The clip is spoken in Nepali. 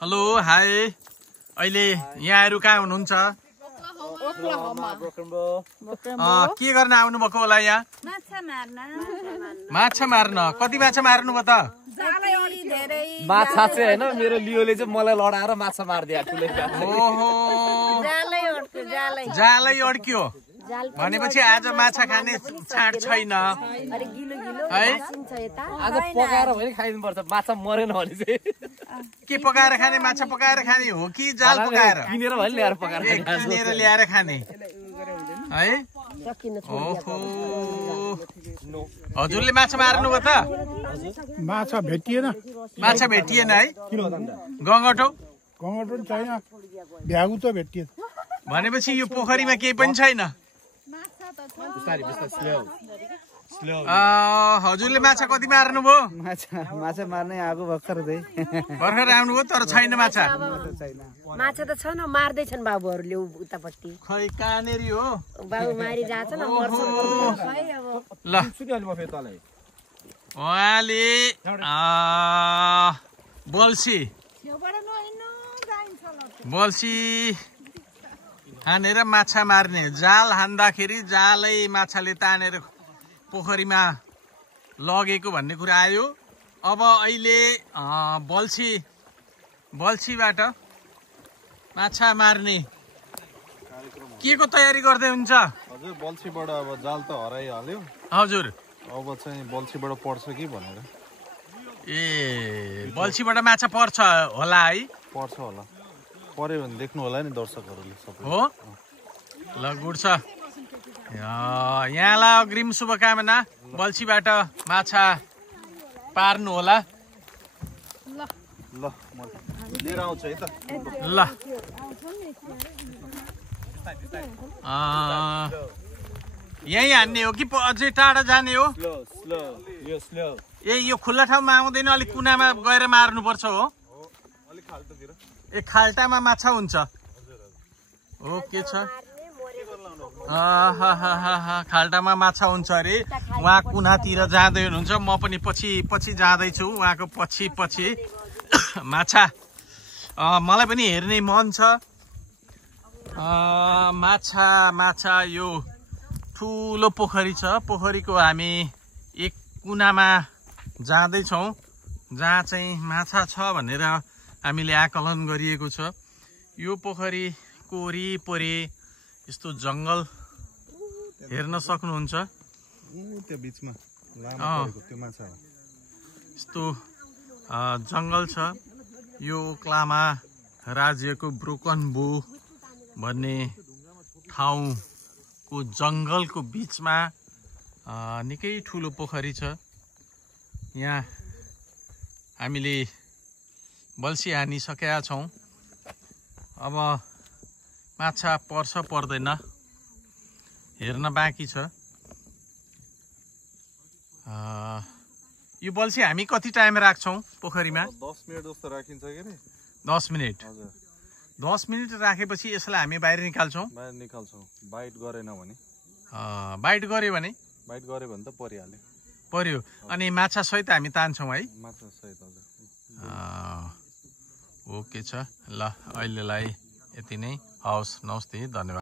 हेलो हाई अहिले यहाँहरु कहाँ हुनुहुन्छ के गर्न आउनु भएको होला यहाँ माछा मार्न कति माछा मार्नु भयो त माछा चाहिँ हैन मेरो लियोले चाहिँ मलाई लडाएर माछा मार्दिया ठुलै ओहो जालै अड्क्यो भनेपछि आज माछा खाने छाट छैन है आज पकाएर पनि खाइदिनु पर्छ माछा मरेन भने चाहिँ के पकाएर खाने माछा पकाएर खाने हो कि जाल पकाएर किनेर भने ल्याएर पकाएर किनेर ल्याएर खाने है ओहो हजुरले माछा मार्नु भयो त माछा भेटिएन है गङ्गटो छैन भ्यागु त भेटिएन भनेपछि यो पोखरीमा केही पनि छैन हजुरले माछा कति मार्नु भयो माछा मार्नै आगो भर्खर आउनु भयो तर छैन माछा माछा त छैन मार्दैछन् बाबुहरूले उतापट्टि खै कहाँनेरि हो बाबु मारिरहेछ न मर्छ ल उहाँले बल्सी हानेर माछा मार्ने जाल हान्दाखेरि जालै माछाले तानेर पोखरीमा लगेको भन्ने कुरा आयो अब अहिले बल्छीबाट माछा मार्ने के को तयारी गर्दै हुन्छ हजुर बल्छीबाट अब जाल त हराइहाल्यो हजुर अब चाहिँ बल्छीबाट पर्छ कि भनेर ए बल्छीबाट माछा पर्छ होला है पर्छ होला पर्यो भने देख्नु होला नि दर्शकहरूले सबै हो ल गुड छ यहाँलाई अग्रिम शुभकामना बल्छीबाट माछा पार्नु होला ल म लिएर आउँछु है त ल यही हान्ने हो कि अझै टाढा जाने हो ए यो खुल्ला ठाउँमा आउँदैन अलिक कुनामा गएर मार्नुपर्छ हो ए खाल्टामा माछा हुन्छ ओके छ खाल्टामा माछा हुन्छ अरे उहाँ कुनातिर जाँदै हुनुहुन्छ म पनि पछि जाँदैछु उहाँको पछि माछा मलाई पनि हेर्ने मन छ माछा यो ठुलो पोखरी छ पोखरीको हामी एक कुनामा जाँदैछौँ जहाँ चाहिँ माछा छ भनेर हामीले आकलन गरिएको छ यो पोखरीको वरिपरि यस्तो जङ्गल हेर्न सक्नुहुन्छ त्यो बीचमा त्यो माछा हो यस्तो जङ्गल छ यो ओक्लामा राज्यको ब्रोकनबो भन्ने ठाउँको जङ्गलको बीचमा निकै ठुलो पोखरी छ यहाँ हामीले बल्छी हानिसकेका छौँ अब माछा पर्छ पर्दैन हेर्न बाँकी छ यो बल्छी हामी कति टाइम राख्छौँ पोखरीमा 10 मिनेट जस्तो राखिन्छ के रे 10 मिनेट हजुर 10 मिनेट राखेपछि यसलाई हामी बाहिर निकाल्छौँ बाइट गरेन भने बाइट गर्यो भने त परिहाल्यो पर्यो अनि माछा सहित हामी तान्छौँ है माछा सहित हजुर ओके छ ल अहिलेलाई यति नै हवस् नमस्ते धन्यवाद